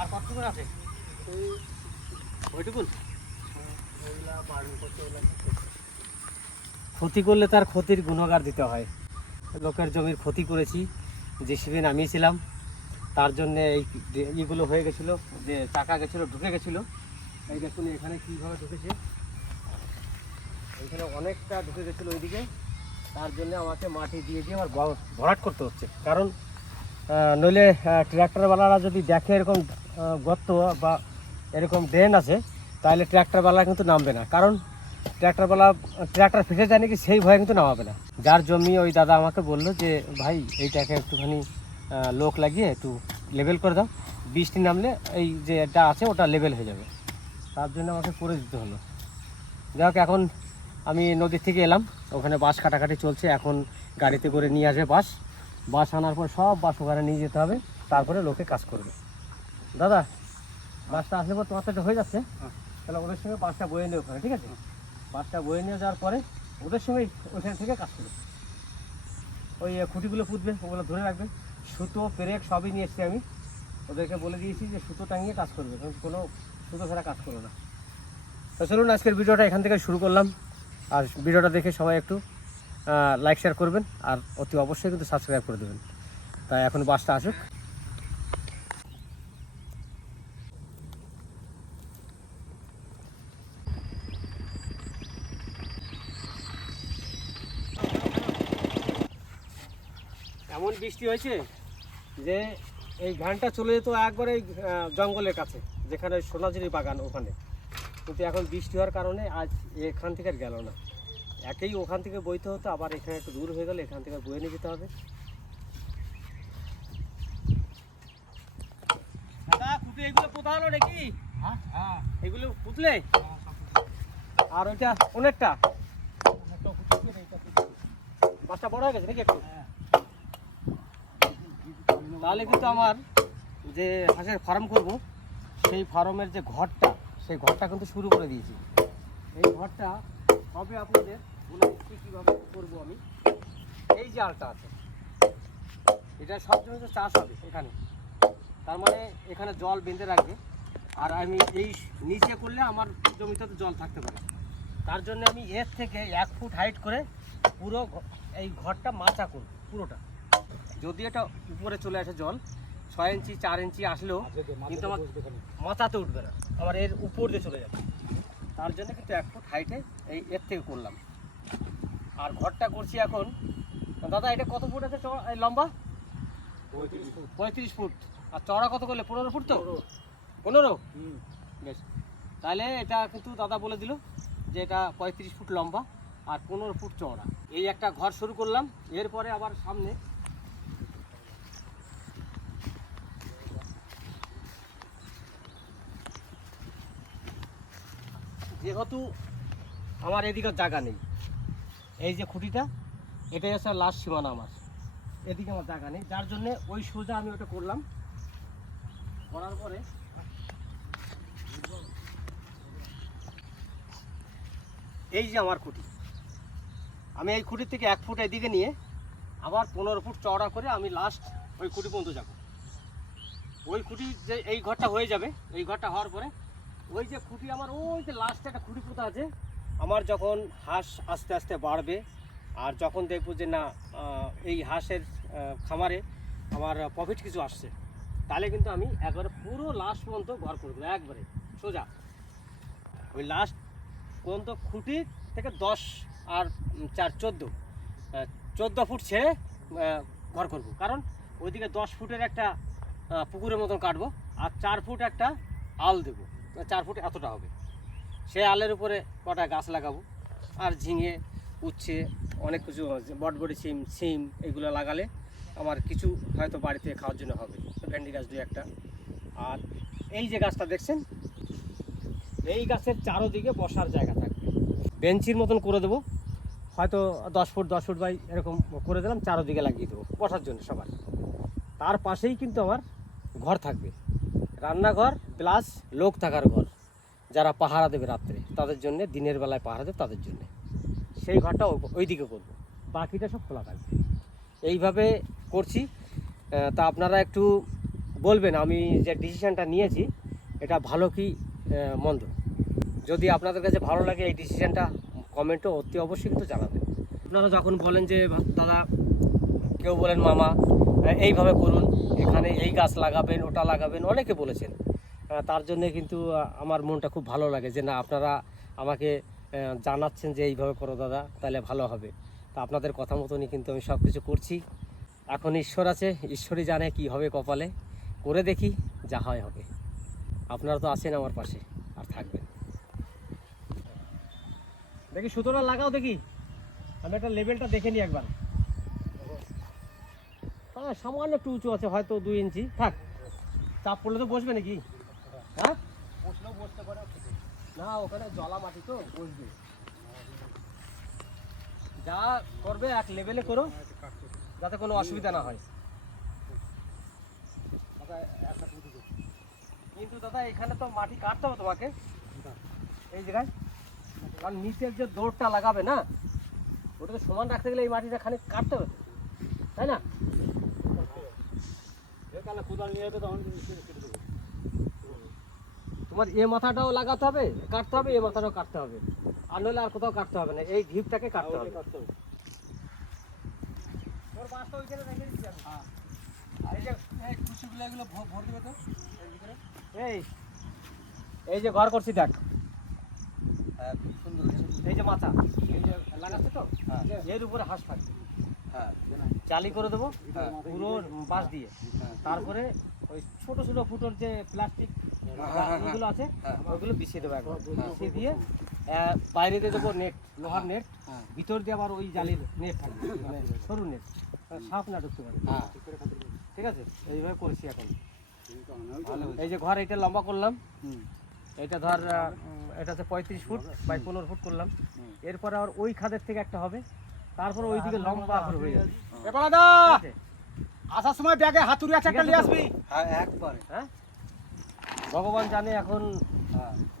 আর কতটুকু আছে ওইটুকুন? ক্ষতি করলে তার ক্ষতির গুণগার দিতে হয়। লোকের জমির ক্ষতি করেছি, জেসিবি নামিয়েছিলাম, তার জন্য এই ইগুলো হয়ে গেছিলো, যে চাকা গেছিলো, ঢুকে গেছিলো। এই দেখুন এখানে কীভাবে ঢুকেছে, এখানে অনেকটা ঢুকে গেছিলো ওইদিকে। তার জন্য আমাকে মাটি দিয়ে দিয়ে আমার ভরাট করতে হচ্ছে। কারণ নইলে ট্র্যাক্টরওয়ালারা যদি দেখে এরকম গর্ত বা এরকম ড্রেন আছে, তাহলে ট্র্যাক্টরওয়ালা কিন্তু নামবে না। কারণ ট্র্যাক্টর ফেসে যায় নাকি সেই ভয়ে কিন্তু নামাবে না। যার জমি ওই দাদা আমাকে বললো যে ভাই এইটাকে একটুখানি লোক লাগিয়ে একটু লেভেল করে দাও, বৃষ্টি নামলে এই যে এটা আছে ওটা লেভেল হয়ে যাবে। তার জন্য আমাকে করে দিতে হলো। যাই হোক, এখন আমি নদীর থেকে এলাম, ওখানে বাঁশ কাটাকাটি চলছে। এখন গাড়িতে করে নিয়ে আসবে বাঁশ আনার পর সব বাঁশ ওখানে নিয়ে যেতে হবে, তারপরে লোকে কাজ করবে। দাদা, বাঁশটা আসলে পর তোমার তো হয়ে যাচ্ছে, তাহলে ওদের সঙ্গে বাঁশটা বয়ে নিয়ে ওখানে, ঠিক আছে? বাঁশটা বয়ে নিয়ে যাওয়ার পরে ওদের সঙ্গে ওইখান থেকে কাজ করবে। ওই খুঁটিগুলো পুঁতবে, ওগুলো ধরে রাখবে। সুতো পেরেক সবই নিয়ে এসছি আমি, ওদেরকে বলে দিয়েছি যে সুতো টাঙিয়ে কাজ করবে, কোনো সুতো ছাড়া কাজ করবে না। তো চলুন আজকের ভিডিওটা এখান থেকে শুরু করলাম। আর ভিডিওটা দেখে সবাই একটু লাইক শেয়ার করবেন, আর অতি অবশ্যই কিন্তু সাবস্ক্রাইব করে দেবেন। তাই এখন বাসটা আসুক। এমন বৃষ্টি হয়েছে যে এই ঘানটা চলে যেত একবারে জঙ্গলের কাছে, যেখানে সোনাঝুরি বাগান ওখানে। কিন্তু এখন বৃষ্টি হওয়ার কারণে আজ এখান থেকে আর গেল না। একেই ওখান থেকে বইতে হতো, আবার এখানে একটু দূর হয়ে গেলে এখান থেকে বয়ে নিয়ে যেতে হবে। এগুলো পোতা হলো নাকি? এগুলো পুতলে? আর ওইটা অনেকটা বাচ্চা বড় হয়ে গেছে নাকি একটু? তাহলে কিন্তু আমার যে হাঁসের ফার্ম করব, সেই ফার্মের যে ঘরটা, সেই ঘরটা কিন্তু শুরু করে দিয়েছি। এই ঘরটা হবে আপনাদের বলে দিচ্ছি কীভাবে করবো আমি। এই যে আলটা আছে, এটা সব জমিতে চাষ হবে এখানে। তার মানে এখানে জল বেঁধে রাখবে। আর আমি এই নিচে করলে আমার জমিতে তো জল থাকতে পারে। তার জন্য আমি এর থেকে 1 ফুট হাইট করে পুরো এই ঘরটা মাচা করব পুরোটা। যদি এটা উপরে চলে আসে জল 6 ইঞ্চি 4 ইঞ্চি আসলেও কিন্তু আমার মাচাতে উঠবে না, আমার এর উপর দিয়ে চলে যাবে। তার জন্য কিন্তু 1 ফুট হাইটে এর থেকে করলাম। আর ঘরটা করছি এখন। দাদা, এটা কত ফুট আছে লম্বা? 35 ফুট। আর চওড়া কত করলে? 15 ফুট তো? 15? বেশ, তাহলে এটা কিন্তু দাদা বলে দিল যে এটা 35 ফুট লম্বা আর 15 ফুট চওড়া। এই একটা ঘর শুরু করলাম। এরপরে আবার সামনে যেহেতু আমার এদিকে জায়গা নেই, এই যে খুঁটিটা, এটাই হচ্ছে লাস্ট সীমানা আমার, এদিকে আমার জায়গা নেই। যার জন্য ওই সোজা আমি ওটা করলাম। করার পরে এই যে আমার খুঁটি, আমি এই খুঁটির থেকে 1 ফুট এদিকে নিয়ে আবার 15 ফুট চওড়া করে আমি লাস্ট ওই খুঁটি পর্যন্ত যাব। ওই খুঁটি যে এই ঘরটা হয়ে যাবে, এই ঘরটা হওয়ার পরে ওই যে খুঁটি আমার ওই যে লাস্টে একটা খুঁটি পোতা আছে, আমার যখন হাঁস আস্তে আস্তে বাড়বে আর যখন দেখব যে না এই হাঁসের খামারে আমার প্রফিট কিছু আসছে, তাহলে কিন্তু আমি একবারে পুরো লাস্ট পর্যন্ত ঘর করে দেবো একবারে সোজা। ওই লাস্ট পর্যন্ত খুঁটি থেকে 10 আর 4 14 ফুট ছেড়ে ঘর করব। কারণ ওইদিকে 10 ফুটের একটা পুকুরের মতন কাটবো, আর 4 ফুট একটা আল দেবো। 4 ফুট এতটা হবে। সেই আলের উপরে কটা গাছ লাগাবো, আর ঝিঙে, উচ্ছে, অনেক কিছু বটবটি, সিম এগুলো লাগালে আমার কিছু হয়তো বাড়িতে খাওয়ার জন্য হবে। ভেন্ডি গাছ 2-1টা। আর এই যে গাছটা দেখছেন, এই গাছের চারোদিকে বসার জায়গা থাকবে, বেঞ্চির মতন করে দেবো। হয়তো 10 ফুট 10 ফুট বাই এরকম করে দিলাম, চারোদিকে লাগিয়ে দেবো বসার জন্য সবার। তার পাশেই কিন্তু আমার ঘর থাকবে, রান্নাঘর প্লাস লোক থাকার ঘর, যারা পাহারা দেবে রাত্রে তাদের জন্য, দিনের বেলায় পাহারা দেবে তাদের জন্য। সেই ঘরটা ওই দিকে করবো, বাকিটা সব খোলা থাকবে। এইভাবে করছি। তা আপনারা একটু বলবেন আমি যে ডিসিশানটা নিয়েছি এটা ভালো কি মন্দ। যদি আপনাদের কাছে ভালো লাগে এই ডিসিশানটা কমেন্টও অতি অবশ্যই কিন্তু জানাবেন। আপনারা যখন বলেন যে দাদা, কেউ বলেন মামা এইভাবে করুন, এখানে এই গাছ লাগাবেন, ওটা লাগাবেন, অনেকে বলেছেন। তার জন্যে কিন্তু আমার মনটা খুব ভালো লাগে যে না, আপনারা আমাকে জানাচ্ছেন যে এইভাবে করো দাদা, তাহলে ভালো হবে। তা আপনাদের কথা মতনই কিন্তু আমি সব কিছু করছি। এখন ঈশ্বর আছে, ঈশ্বরই জানে কি হবে কপালে, করে দেখি, যা হয় হবে। আপনারা তো আছেন আমার পাশে আর থাকবেন। দেখি সুতোটা লাগাও, দেখি আমি একটা লেভেলটা দেখে নিই একবার। হ্যাঁ, সামান্য একটু উঁচু আছে, হয়তো 2 ইঞ্চি। থাক, চাপ পড়লে তো বসবে নাকি? হ্যাঁ, বসলেও বসতে পারে না, ওখানে জলা মাটি তো বসবে। যা করবে এক লেভেলে করো, যাতে কোনো অসুবিধা না হয়। কিন্তু দাদা এখানে তো মাটি কাটতে হবে তোমাকে, এই জায়গায়, কারণ নিচের যে দৌড়টা লাগাবে না, ওটাকে সমান রাখতে গেলে এই মাটিটা খানিক কাটতে হবে, তাই না? তোমার এ মাথাটাও লাগাতে হবে, কাটতে হবে, এ মাথাটাও কাটতে হবে, আর নইলে আর কোথাও কাটতে হবে না, এই ঘিপটাকে কাটতে হবে। এই যে ঘর করছি দেখ, এই যে মাথা, এই যে লাগাচ্ছে তো, এর উপরে হাঁস থাকবে, চালি করে দেবো পুরো বাঁশ দিয়ে। তারপরে ওই ছোট ছোট ফুটোর যে প্লাস্টিক ওইগুলো আছে, ওইগুলো বিছিয়ে দেবো একবার, বিছিয়ে দিয়ে বাইরে দিয়ে দেবো নেট, লোহার নেট, ভিতর দিয়ে আবার ওই জালির নেট থাকবে, মানে সরু নেট, সাপ না ঢুকতে পারে। ঠিক আছে, এইভাবে করেছি এখন। এই যে ঘর এইটা লম্বা করলাম, এটা ধর এটা হচ্ছে 35 ফুট বাই 15 ফুট করলাম। এরপরে আর ওই খাদের থেকে একটা হবে, তারপরে ওইদিকে লম্বা করে হয়ে যাবে। আসার সময় ব্যাগে হাতুড়ি আছে একটা নিয়ে আসবি। হ্যাঁ, একবার। হ্যাঁ, ভগবান জানে এখন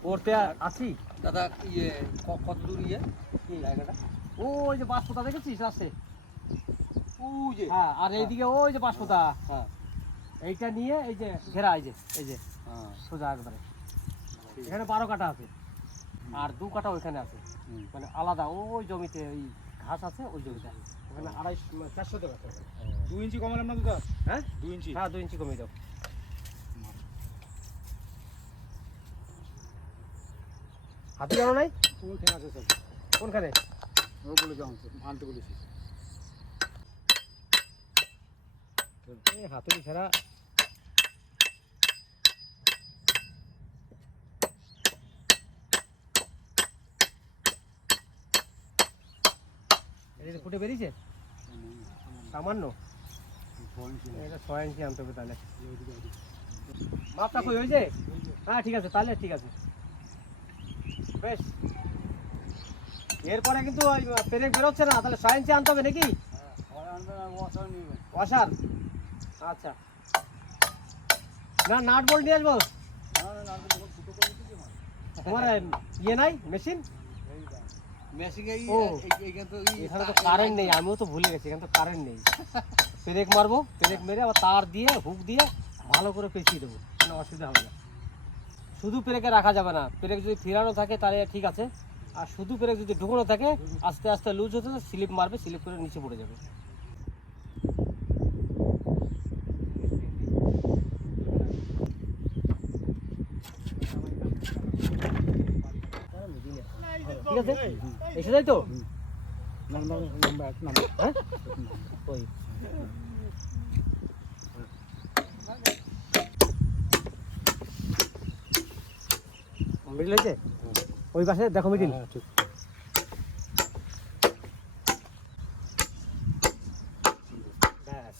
করতে আছি। দাদা ইয়ে কত দূর ইয়ে কি জায়গাটা? ওই যে বাঁশপোতা দেখেছিস আছে? ওই যে হ্যাঁ, আর এইদিকে ওই যে বাঁশপোতা, হ্যাঁ, এইটা নিয়ে এই যে ঘেরা, এই যে সোজা একবারে। এখানে 12 কাঠা আছে, আর 2 কাঠা ওইখানে আছে, মানে আলাদা ওই জমিতে ওই ঘাস আছে, ওই জমিতে ওখানে 250-400 টাকা। 2 ইঞ্চি কমালাম না দাদা? হ্যাঁ 2 ইঞ্চি? হ্যাঁ, 2 ইঞ্চি কমিয়ে দাও। হাতি জানো নাই? কোনখানে আছে স্যার? কোনখানে? ও বলে যাও, আনতে বলেছি। হাতুড়ি ছাড়া এটা ফুটে বেরিয়েছে সামান্য, এটা 6 ইঞ্চি আনতে হবে তাহলে। মাপটা কই হয়েছে? হ্যাঁ ঠিক আছে, তাহলে ঠিক আছে, বেশ। এরপরে কিন্তু ওই পেরেক বেরোচ্ছে না, তাহলে 6 ইঞ্চি আনতে হবে নাকি? ওয়াশার, আচ্ছা। না, নাট বল্ট নিয়ে আসবো। তোমার ইয়ে নাই মেশিন? এখানে তো কারেন্ট নেই, আমিও তো ভুলে গেছি, এখানে তো কারেন্ট নেই। পেরেক মারবো, পেরেক মেরে আবার তার দিয়ে হুক দিয়ে ভালো করে পেঁচিয়ে দেবো, কোনো অসুবিধা হবে না। শুধু পেরেকে রাখা যাবে না, পেরেক যদি ফিরানো থাকে তাহলে ঠিক আছে, আর শুধু পেরেক যদি ঢুকানো থাকে আস্তে আস্তে লুজ হতে স্লিপ মারবে, স্লিপ করে নিচে পড়ে যাবে। ঠিক আছে, এসে যাই তো। হ্যাঁ, ওই মিডিল হয়েছে, ওই পাশে দেখো মিডিল। ব্যাস,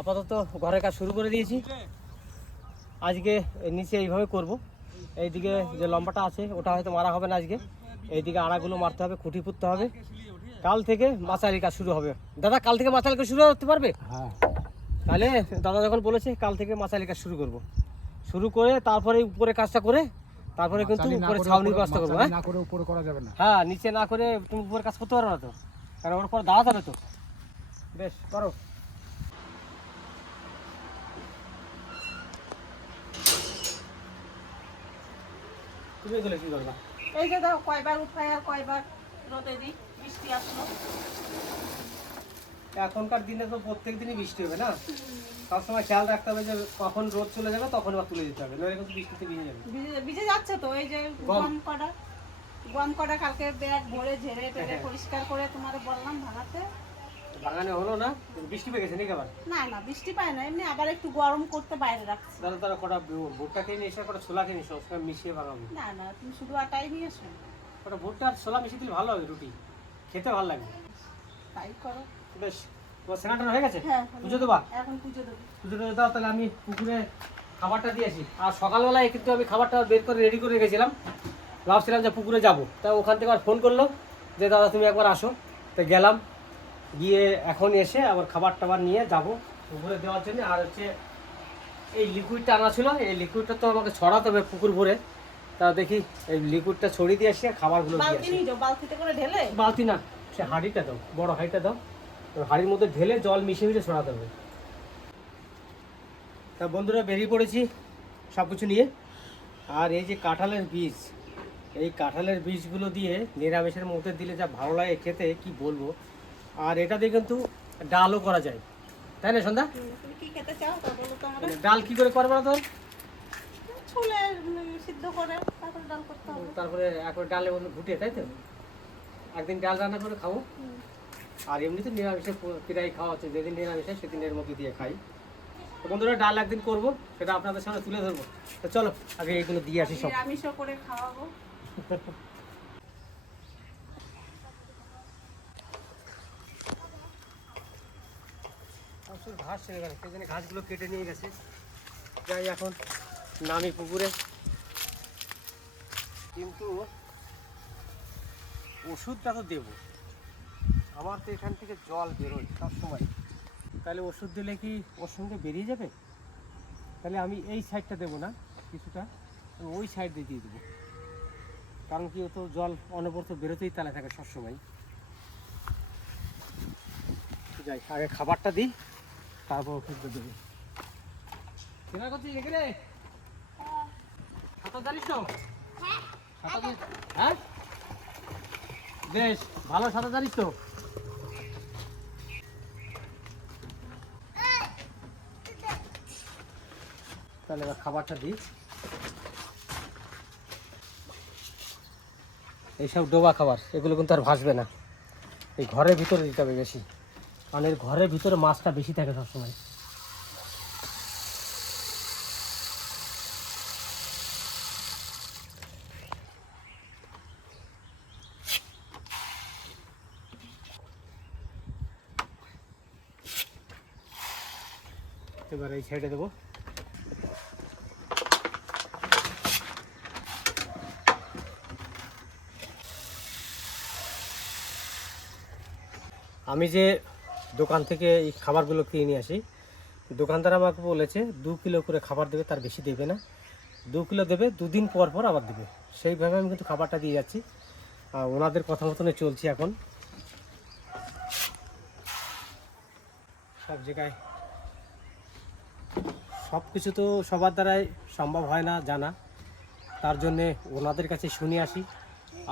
আপাতত ঘরের কাজ শুরু করে দিয়েছি। আজকে নিচে এইভাবে করব, এইদিকে যে লম্বাটা আছে ওটা হয়তো মারা হবে না আজকে, এইদিকে আড়াগুলো মারতে হবে, খুঁটি পুঁততে হবে। কাল থেকে মাচালি কাজ শুরু হবে। দাদা কাল থেকে মাচালি কাজ শুরু করতে পারবে? হ্যাঁ, তাহলে দাদা যখন বলেছে কাল থেকে মাচালি কাজ শুরু করব, শুরু করে তারপরে উপরে কাজটা করে তারপরে কিন্তু উপরে ছাউনির কাজটা করবো। হ্যাঁ, না করে উপরে করা যাবে না। হ্যাঁ, নিচে না করে তুমি উপরে কাজ করতে পারবে না তো, কারণ ওর পর দাঁড়াতে হবে তো। বেশ করো। তুমি এগুলো কি করবা? এই যে দাও কয়বার উঠাই আর কয়বার রোদে দিই, বৃষ্টি আসলো। এখনকার দিনে তো প্রত্যেক দিনই বৃষ্টি হবে না, সবসময় খেয়াল রাখতে হবে যে কখন রোদ চলে যাবে তখন আবার তুলে দিতে হবে, নইলে কিন্তু বৃষ্টিতে ভিজে যাবে। ভিজে যাচ্ছে তো। এই যে গম কটা কালকে ব্যাগ ভরে ঝেড়ে টেড়ে পরিষ্কার করে তোমার বললাম ভাঙাতে। বাগানে হলো না, বৃষ্টি পেয়ে গেছে নাকি আবার? না না বৃষ্টি পায় না, এমনি আবার একটু গরম করতে বাইরে রাখছি। তাহলে তারা কটা ভুট্টা খেয়ে নিয়ে এসে কটা ছোলা খেয়ে নিয়ে সবসময় মিশিয়ে বানাবো। না না তুমি শুধু আটাই নিয়ে এসো। ওটা ভুট্টা আর ছোলা মিশিয়ে দিলে ভালো হবে, রুটি খেতে ভালো লাগবে। তাই করো। বেশ, তোমার স্নান হয়ে গেছে? হ্যাঁ পুজো দেবা? এখন পুজো দেবো। পুজো দিয়ে দাও, তাহলে আমি পুকুরে খাবারটা দিয়ে আসি। আর সকালবেলায় কিন্তু আমি খাবারটা বের করে রেডি করে রেখেছিলাম, ভাবছিলাম যে পুকুরে যাব, তা ওখান থেকে আবার ফোন করলো যে দাদা তুমি একবার আসো। তো গেলাম, গিয়ে এখন এসে আবার খাবার টাবার নিয়ে যাব পুকুরে দেওয়ার জন্য। আর হচ্ছে এই লিকুইডটা আনা ছিল, এই লিকুইডটা তো আমাকে ছড়াতে হবে পুকুর ভরে। তা দেখি এই লিকুইডটা ছড়িয়ে দিয়ে আসি, খাবারগুলো দিয়ে বালতি আসি। নিয়ে যাও, বালতিতে করে ঢেলে। বালতি না, সে হাঁড়িটা দাও, বড় হাঁড়িটা দাও, হাঁড়ির মধ্যে ঢেলে জল মিশিয়ে মিশিয়ে ছড়াতে হবে। তা বন্ধুরা বেরিয়ে পড়েছি সব কিছু নিয়ে। আর এই যে কাঁঠালের বীজ, এই কাঁঠালের বীজগুলো দিয়ে নিরামিষের মধ্যে দিলে যা ভালো লাগে খেতে কি বলবো। আর এটা দিয়ে কিন্তু ডালও করা যায়, তাই না সন্ধ্যা? তুমি কি খেতে চাও তা বলো তো আমাকে। ডাল কি করে করবে না তোর? ছোলে সিদ্ধ করে তারপরে ডাল করতে হবে। তারপরে একবার ডালের মধ্যে ঘুটে, তাই তো? একদিন ডাল রান্না করে খাবো। আর এমনিতে নিরামিষে প্রায় খাওয়া হচ্ছে, যেদিন নিরামিষ হয় সেদিন এর মধ্যে দিয়ে খাই। তো বন্ধুরা ডাল একদিন করবো, সেটা আপনাদের সামনে তুলে ধরবো। তো চলো আগে এইগুলো দিয়ে আসি সব। নিরামিষও করে খাওয়াবো। ঘাস ছেড়ে গেল, সেই জন্য ঘাসগুলো কেটে নিয়ে গেছে। যাই এখন নামি পুকুরে, কিন্তু ওষুধটা তো দেবো। আমার তো এখান থেকে জল বেরোয় সবসময়, তাহলে ওষুধ দিলে কি ওর সঙ্গে বেরিয়ে যাবে? তাহলে আমি এই সাইডটা দেবো না, কিছুটা আমি ওই সাইড দিয়ে দেবো। কারণ কি, ও তো জল অনবরত বেরোতেই তালে থাকে সবসময়। যাই আগে খাবারটা দিই, তারপর ওষুধটা দেবো। কেনা করছিস এখানে? সাঁতার জানিস তো? হ্যাঁ, বেশ ভালো সাঁতার জানিস তো? তাহলে এবার খাবারটা দিই। এইসব ডোবা খাবার, এগুলো কিন্তু আর ভাসবে না, এই ঘরের ভিতরে দিতে হবে বেশি, কারণ এর ঘরের ভিতরে মাছটা বেশি থাকে সবসময়। এবার এই সাইডে দেবো। আমি যে দোকান থেকে এই খাবারগুলো কিনে নিয়ে আসি, দোকানদার আমাকে বলেছে 2 কিলো করে খাবার দেবে, তার বেশি দেবে না। 2 কিলো দেবে, 2 দিন পর পর আবার দেবে, সেইভাবে আমি কিন্তু খাবারটা দিয়ে যাচ্ছি। আর ওনাদের কথা মতনে চলছি এখন। সব জায়গায় সব কিছু তো সবার দ্বারাই সম্ভব হয় না জানা, তার জন্যে ওনাদের কাছে শুনে আসি।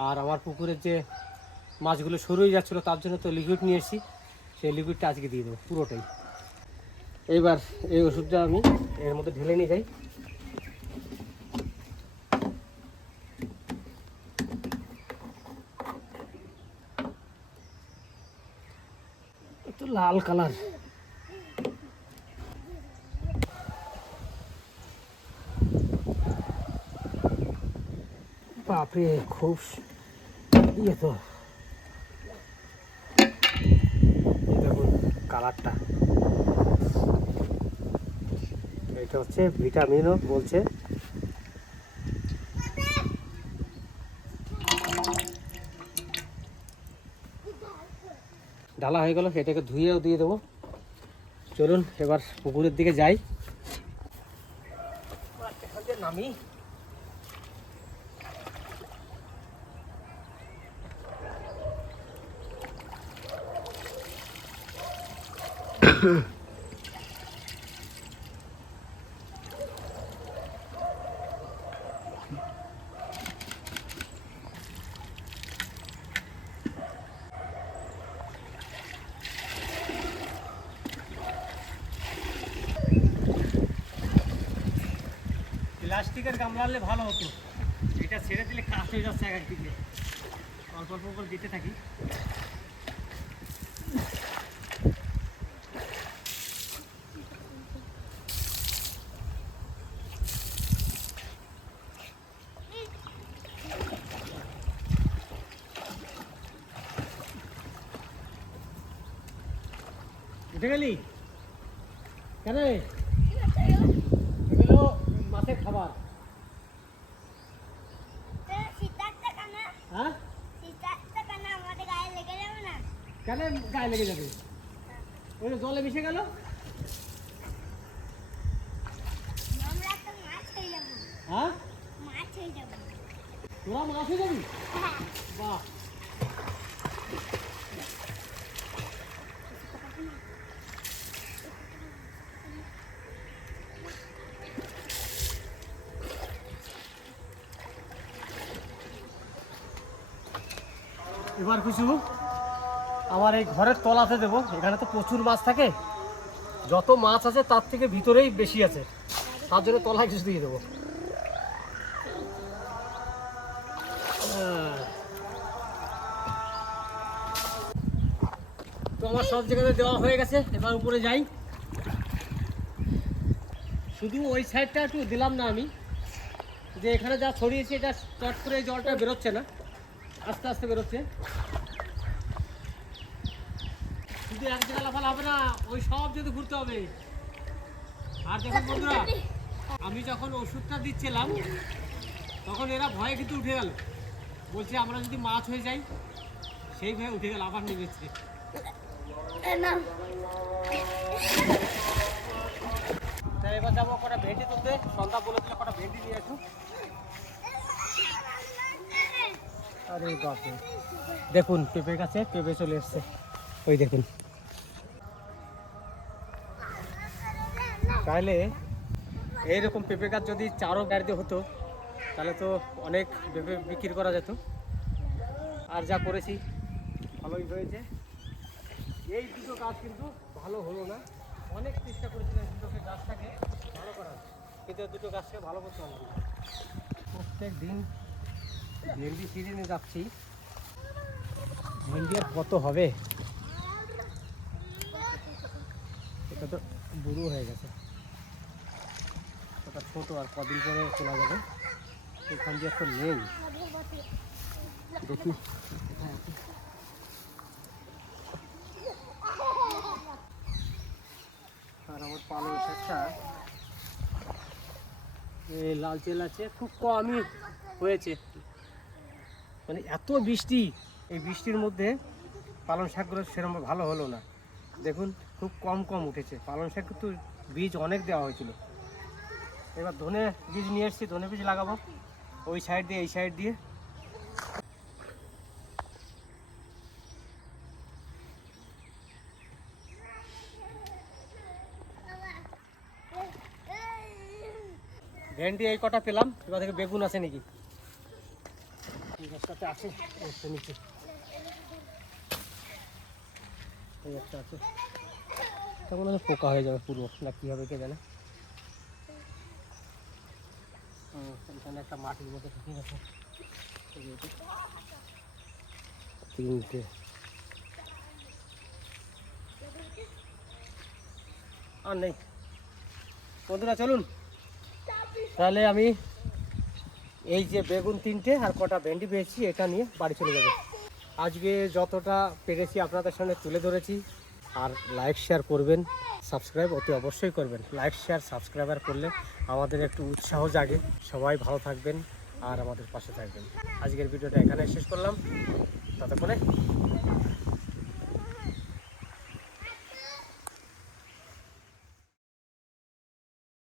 আর আমার পুকুরের যে মাছগুলো সরে যাচ্ছিলো, তার জন্য তো লিকুইড নিয়ে এসেছি, সেই লিকুইডটা আজকে দিয়ে দেবো পুরোটাই। এইবার এই ওষুধটা আমি এর মধ্যে ঢেলে নিয়ে যাই। একটু লাল কালার, বাপরে খুব ইয়ে তো, দেখুন কালারটা, এটা হচ্ছে ভিটামিনও বলছে। ঢালা হয়ে গেল, এটাকে ধুয়েও দিয়ে দেবো। চলুন এবার পুকুরের দিকে যাই, নামি। প্লাস্টিকের গামলা আনলে ভালো হতো, এটা ছেড়ে দিলে কাজ হয়ে যাচ্ছে এক একদিকে। অল্প অল্প করে দিতে থাকি। উঠে গেলি কেন? এগুলো মাছের খাবার। হ্যাঁ, কেন গায়ে লেগে যাবে? ওই যে জলে মিশে গেল। হ্যাঁ, তোরা মাছ হয়ে যাবি? বাহ, এবার কিছু আমার এই ঘরের তলাতে দেবো। এখানে তো প্রচুর মাছ থাকে, যত মাছ আছে তার থেকে ভিতরেই বেশি আছে, তার জন্য তলায় কিছু দিয়ে দেবো। তো আমার সব জায়গাতে দেওয়া হয়ে গেছে, এবার উপরে যাই। শুধু ওই সাইডটা একটু দিলাম না আমি, যে এখানে যা ছড়িয়েছি এটা চট করে এই জলটা বেরোচ্ছে না, আস্তে আস্তে বেরোচ্ছে। শুধু এক জায়গা লাফালে হবে না, ওই সব যদি ঘুরতে হবে। আর দেখুন বন্ধুরা, আমি যখন ওষুধটা দিচ্ছিলাম তখন এরা ভয়ে কিন্তু উঠে গেল, বলছে আমরা যদি মাছ হয়ে যাই, সেই ভয়ে উঠে গেল, আবার নেমেছে। তাই এবার যাবো কটা ভেন্ডি তুলতে। সন্ধ্যা বলে দিলে কটা ভেন্ডি নিয়ে আসুন। আরে বাপরে, দেখুন পেঁপে গাছে পেঁপে চলে এসছে, ওই দেখুন। তাহলে এইরকম পেঁপে গাছ যদি চারও গাড়িতে হতো তাহলে তো অনেক পেঁপে বিক্রি করা যেত। আর যা করেছি ভালোই হয়েছে। এই দুটো গাছ কিন্তু ভালো হলো না, অনেক চেষ্টা করেছিলাম দুটোকে গাছটাকে ভালো করার, কিন্তু দুটো গাছকে ভালো করতে হবে। প্রত্যেক দিন ভেন্ডি সিজনে যাচ্ছি, ভেন্ডি আর কত হবে? এটা তো বুড়ো হয়ে গেছে, ওটা ছোটো, আর কদিন পরে চলে যাবে। এখান দিয়ে একটা নেই, দেখি কোথায় আছে। আর আমার পালং শাকটা এই লালচে লালচে খুব কমই হয়েছে, মানে এত বৃষ্টি, এই বৃষ্টির মধ্যে পালং শাকগুলো সেরকম ভালো হলো না। দেখুন খুব কম কম উঠেছে। পালং শাক কিন্তু বীজ অনেক দেওয়া হয়েছিল। এবার ধনে বীজ নিয়ে এসেছি, ধনে বীজ লাগাবো ওই সাইড দিয়ে এই সাইড দিয়ে। ভেন্ডি এই কটা পেলাম, এবার থেকে বেগুন আছে নাকি? এই গাছটাতে আছে, নিচে এই একটা আছে, তখন পোকা হয়ে যাবে পুরো, না কী হবে কে জানে। এখানে একটা মাটির মধ্যে ঠিক আছে, তিনটে। আর নেই বন্ধুরা, চলুন তাহলে আমি এই যে বেগুন তিনটে আর কটা ভেন্ডি পেয়েছি এটা নিয়ে বাড়ি চলে যাবো। আজকে যতটা পেরেছি আপনাদের সামনে তুলে ধরেছি। আর লাইক শেয়ার করবেন, সাবস্ক্রাইব অতি অবশ্যই করবেন। লাইক শেয়ার সাবস্ক্রাইবার করলে আমাদের একটু উৎসাহ জাগে। সবাই ভালো থাকবেন আর আমাদের পাশে থাকবেন। আজকের ভিডিওটা এখানে শেষ করলাম, ততক্ষণে